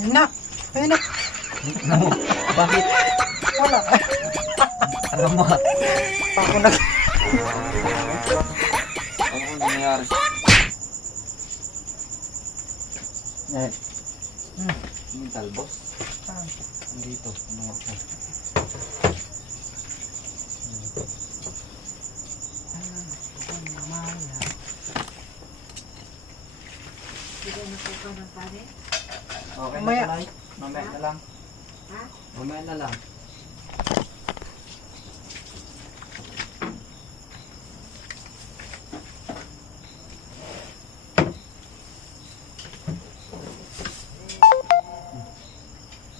Yun na. Ayun na. Ano mo? Bakit? Wala. Ano mo? Ako na. Ano mo nangyayari? Yan. Hmm. Yung talbos. Ah, Dito. Ano nga po? Okay Mamaya. na Nay. Mamaya na lang. Ha? Mamaya na lang.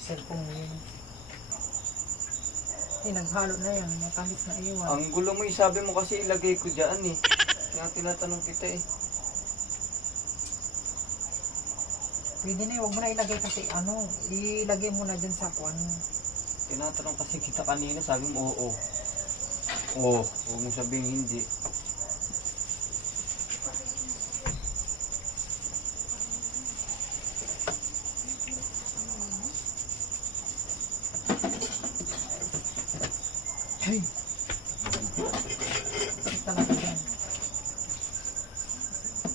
cellphone mo yun. Eh, naghalo na yan. Matamis na iwan. Ang gulo mo, eh, sabi mo kasi ilagay ko dyan eh. Kaya tinatanong kita eh. Pwede na. Huwag mo na ilagay kasi ano. Ilagay mo na dyan sa kwan. Tinatanong kasi kita kanina, sabi mo oo. Oo, huwag mo sabihin hindi. Hey! Talaga yan.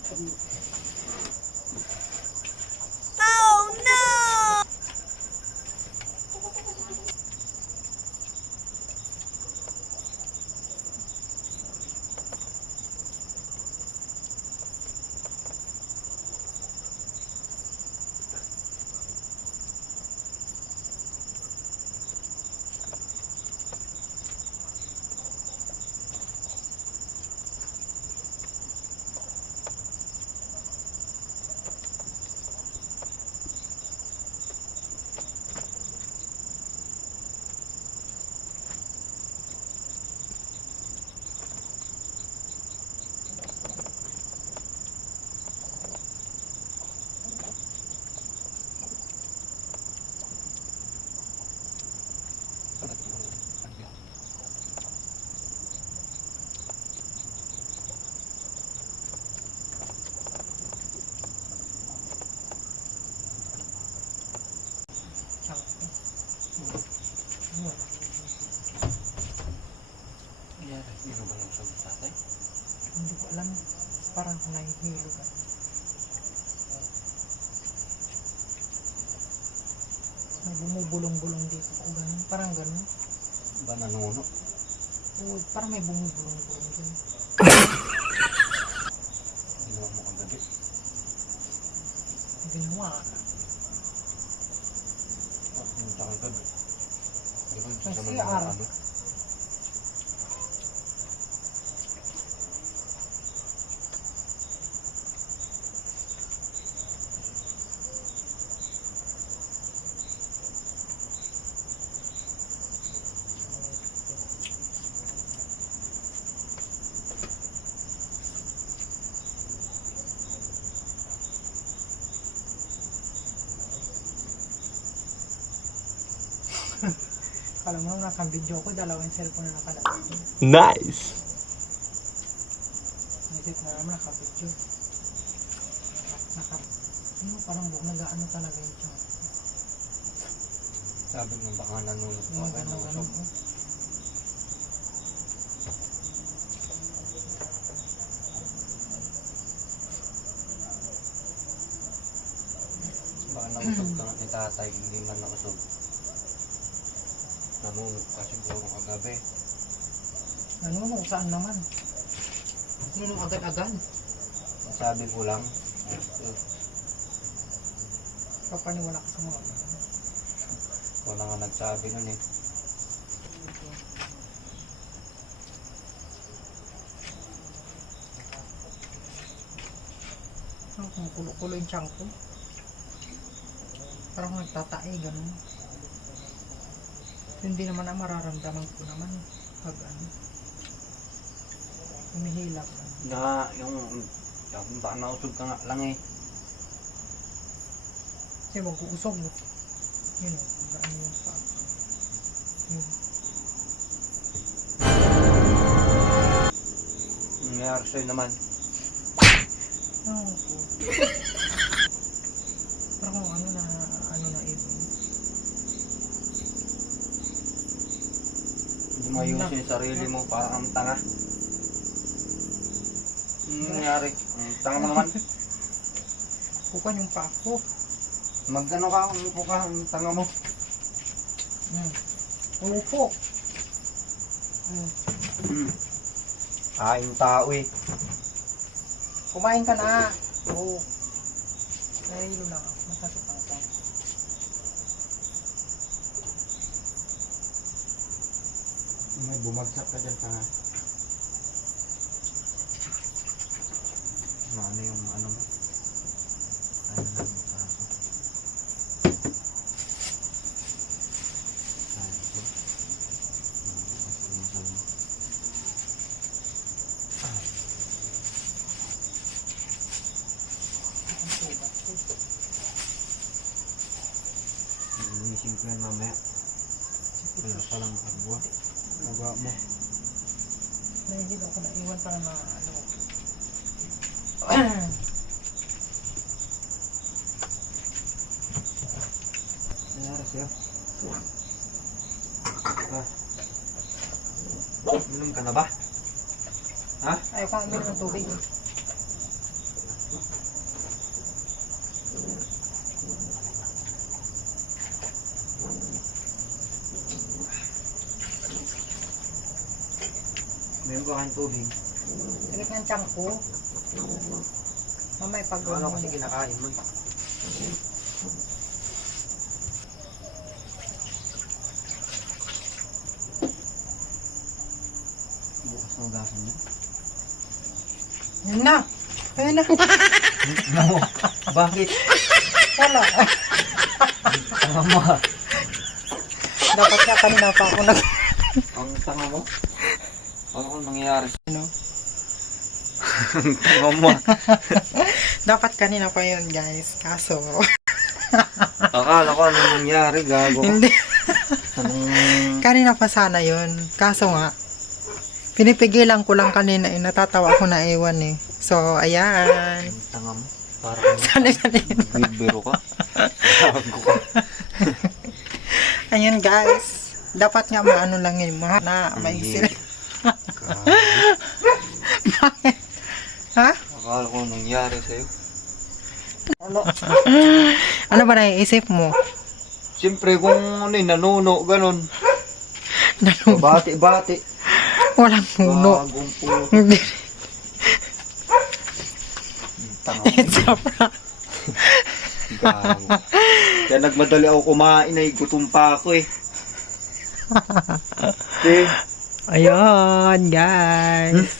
Tsaka. Yun. Yeah, hindi mo ba nang sa tatay? Hindi ko alam. Parang nahihilo ka. May bumubulong-bulong dito. O ganun. Parang ganun. Ba nanuno? Oo, parang may bumubulong-bulong dyan. Ginawa mo kagabi. Ginawa. At pumunta ka gabi. Di ba Kala mo naka-video ko, dalawang cellphone na nakalagay. Nice. Naisip mo naman naka-video. Naka, ano, parang buong nag-ano talaga yung tiyan. Sabi mo baka nanuno ka. Yung Baka nausap ka ni tatay, hindi man nakasog. Nanuno ka siguro kagabi. Nanuno, saan naman? Nanuno agad-agad. Sabi ko lang, Papaniwala ka sa mga ganun. wala nga nagsabi nun eh. Parang kumukulo-kulo yung tiyan ko. Parang nagtatae, gano'n. Hindi naman ang mararamdaman ko naman pag ano. Humihilap. Na, yung, yung baka nausog ka nga lang eh. Kasi mag-uusog. Yun, gaano yung pa. Yun. Nangyayari sa'yo naman. Oo. Parang ano na, ano na Mayusin yung sarili mo para kang tanga. Anong nangyari? Ang tanga mo naman. Kukuha yung pa ako. Magano ka, umupo ka, ang tanga mo. Hmm. Upo. Hmm. Hmm. Kain tao eh. Kumain ka na. Oo. Nahihilo na ako. Masakit ang pa. May bumagsak ka dyan, tanga. Ano yung ano mo? Ano na yung kaso? Ay, ito. Ba sa masal mo? Linisin ko yan mamaya. Wala palang agwa. Agwa mo. Nahihilo ako na iwan para na ano. Nangyari sa'yo? Ah. Inom ka na ba? Ha? Ayaw kong uminom ng tubig. Meron ka kayong tubig. Sakit ng tiyan ko. Mamay pag Ano kasi kinakain mo eh. Bukas na ugasan mo. Yun na. Ayun na. No. Bakit? Wala. Mo ah. Dapat nga kanina pa ako nag... Ang tanga mo? Ano kung nangyayari sa Ano? Ang tanga mo. Dapat kanina pa yun guys. Kaso... Akala ko ano nangyari, gago. Hindi. Anong... Kanina pa sana yun. Kaso nga, pinipigilan ko lang kanina eh. Natatawa ko na ewan eh. So, ayan. Ang tanga mo. Para kang Sana sana nagbibiro ka. Gago ka. Ayan guys. Dapat nga maano lang yun. Mga na. Gago. Bakit? Ha? Akala ko nangyari sa'yo. Ano? ano ba naiisip mo? Siyempre kung ano nanuno, ganun. Nanu- Bati-bati. Walang puno. Gagong puto. Hindi. It's a prank. Gago. Kaya nagmadali ako kumain ay gutom pa ako eh. Okay. Ayan, guys.